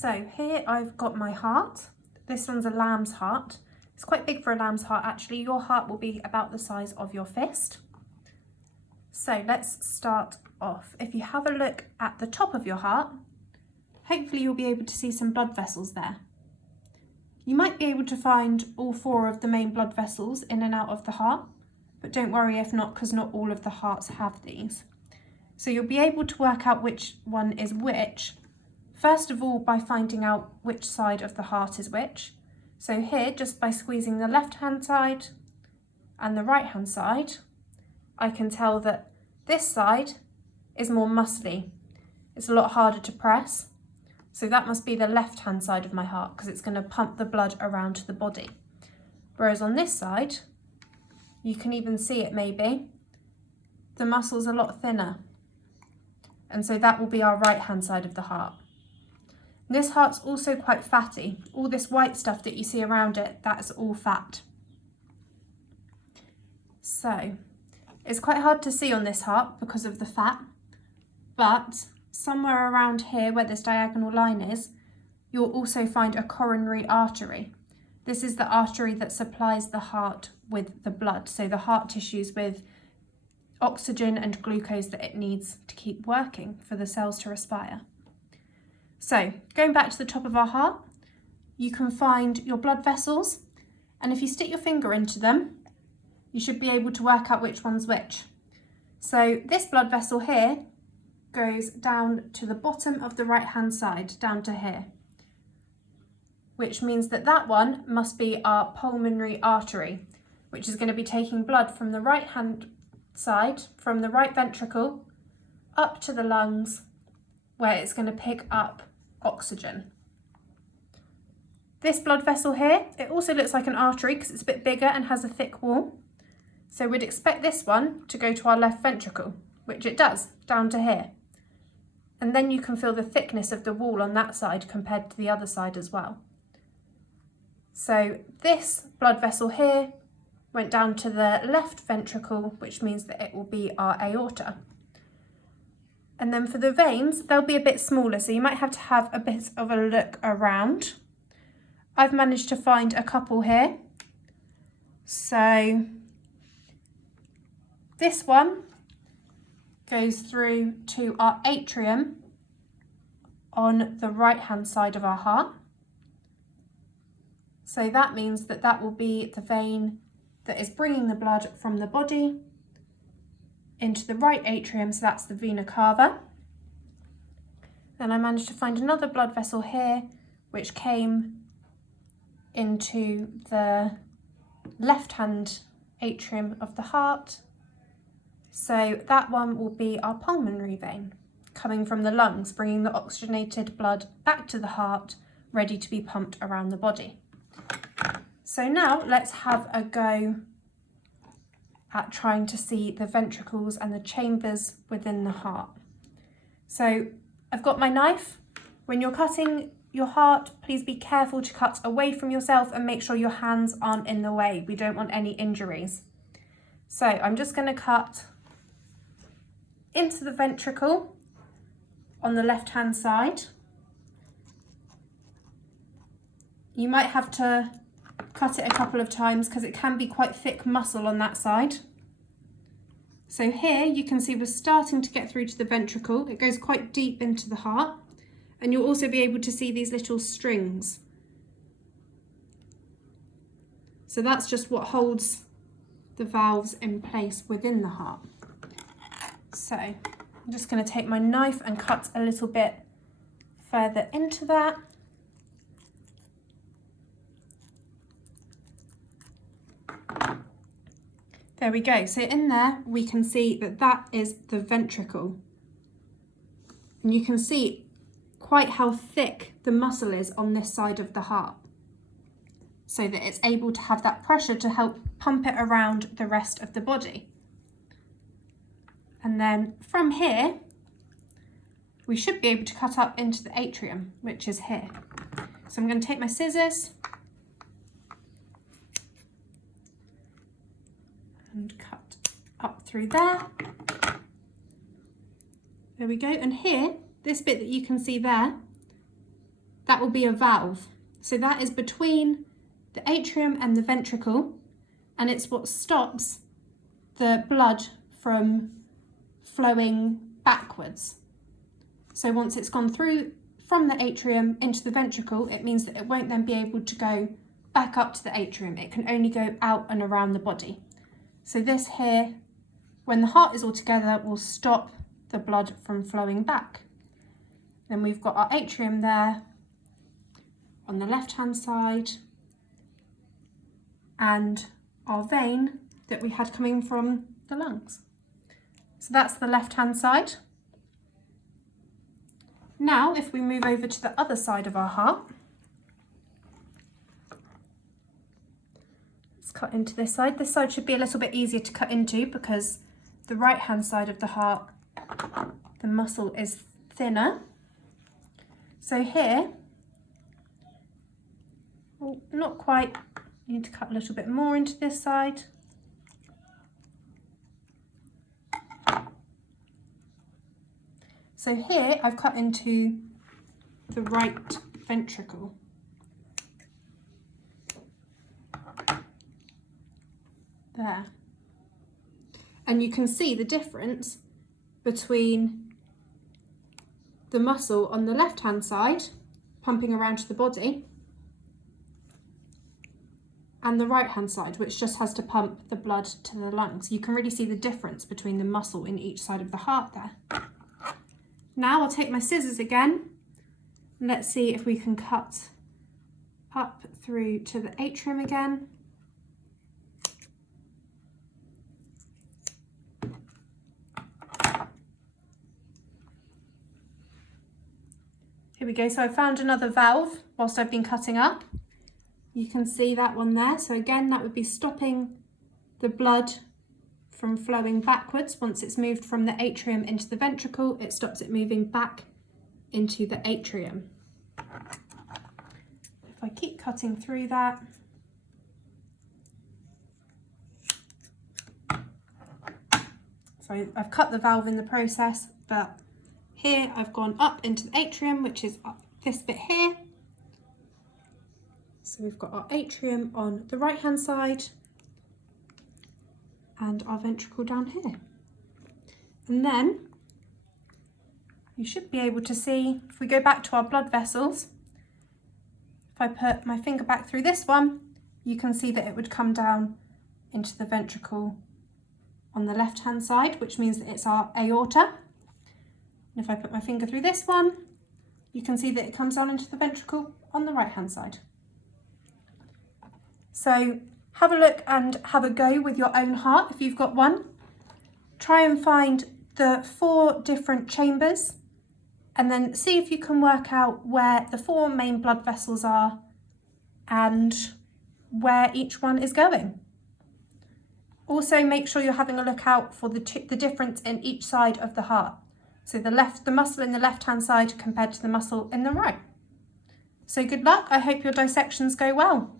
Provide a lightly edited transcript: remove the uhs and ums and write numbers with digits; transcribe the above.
So here I've got my heart. This one's a lamb's heart. It's quite big for a lamb's heart actually. Your heart will be about the size of your fist. So let's start off. If you have a look at the top of your heart, hopefully you'll be able to see some blood vessels there. You might be able to find all 4 of the main blood vessels in and out of the heart, but don't worry if not, because not all of the hearts have these. So you'll be able to work out which one is which, first of all by finding out which side of the heart is which. So here, just by squeezing the left hand side and the right hand side, I can tell that this side is more muscly. It's a lot harder to press. So that must be the left hand side of my heart because it's going to pump the blood around the body. Whereas on this side, you can even see it maybe, the muscle's a lot thinner. And so that will be our right hand side of the heart. This heart's also quite fatty. All this white stuff that you see around it, that's all fat. So it's quite hard to see on this heart because of the fat, but somewhere around here where this diagonal line is, you'll also find a coronary artery. This is the artery that supplies the heart with the blood, so the heart tissues with oxygen and glucose that it needs to keep working for the cells to respire. So going back to the top of our heart, you can find your blood vessels, and if you stick your finger into them, you should be able to work out which one's which. So this blood vessel here goes down to the bottom of the right hand side, down to here, which means that that one must be our pulmonary artery, which is going to be taking blood from the right hand side, from the right ventricle, up to the lungs, where it's going to pick up oxygen. This blood vessel here, it also looks like an artery because it's a bit bigger and has a thick wall. So we'd expect this one to go to our left ventricle, which it does, down to here. And then you can feel the thickness of the wall on that side compared to the other side as well. So this blood vessel here went down to the left ventricle, which means that it will be our aorta. And then for the veins, they'll be a bit smaller, so you might have to have a bit of a look around. I've managed to find a couple here. So this one goes through to our atrium on the right hand side of our heart. So that means that that will be the vein that is bringing the blood from the body into the right atrium, so that's the vena cava. Then I managed to find another blood vessel here which came into the left hand atrium of the heart. So that one will be our pulmonary vein, coming from the lungs, bringing the oxygenated blood back to the heart, ready to be pumped around the body. So now let's have a go at trying to see the ventricles and the chambers within the heart. So I've got my knife. When you're cutting your heart, please be careful to cut away from yourself and make sure your hands aren't in the way. We don't want any injuries. So I'm just going to cut into the ventricle on the left hand side. You might have to cut it a couple of times because it can be quite thick muscle on that side. So here you can see we're starting to get through to the ventricle. It goes quite deep into the heart, and you'll also be able to see these little strings. So that's just what holds the valves in place within the heart. So I'm just going to take my knife and cut a little bit further into that. There we go. So in there we can see that that is the ventricle. And you can see quite how thick the muscle is on this side of the heart, so that it's able to have that pressure to help pump it around the rest of the body. And then from here, we should be able to cut up into the atrium, which is here. So I'm going to take my scissors and cut up through there. There we go. And here, this bit that you can see there, that will be a valve. So that is between the atrium and the ventricle, and it's what stops the blood from flowing backwards. So once it's gone through from the atrium into the ventricle, it means that it won't then be able to go back up to the atrium. It can only go out and around the body. So this here, when the heart is all together, will stop the blood from flowing back. Then we've got our atrium there on the left-hand side, and our vein that we had coming from the lungs. So that's the left-hand side. Now, if we move over to the other side of our heart, let's cut into this side. This side should be a little bit easier to cut into because the right-hand side of the heart, the muscle is thinner. So here, well, not quite, you need to cut a little bit more into this side. So here I've cut into the right ventricle. There. And you can see the difference between the muscle on the left-hand side, pumping around to the body, and the right-hand side, which just has to pump the blood to the lungs. You can really see the difference between the muscle in each side of the heart there. Now I'll take my scissors again, and let's see if we can cut up through to the atrium again. Here we go, so I found another valve whilst I've been cutting up. You can see that one there. So again, that would be stopping the blood from flowing backwards. Once it's moved from the atrium into the ventricle, it stops it moving back into the atrium. If I keep cutting through that, so I've cut the valve in the process, but here I've gone up into the atrium, which is up this bit here. So we've got our atrium on the right hand side and our ventricle down here. And then you should be able to see, if we go back to our blood vessels, if I put my finger back through this one, you can see that it would come down into the ventricle on the left hand side, which means that it's our aorta. And if I put my finger through this one, you can see that it comes down into the ventricle on the right hand side. So have a look and have a go with your own heart if you've got one. Try and find the 4 different chambers and then see if you can work out where the 4 main blood vessels are and where each one is going. Also make sure you're having a look out for the difference in each side of the heart. So the muscle in the left hand side compared to the muscle in the right. So good luck, I hope your dissections go well.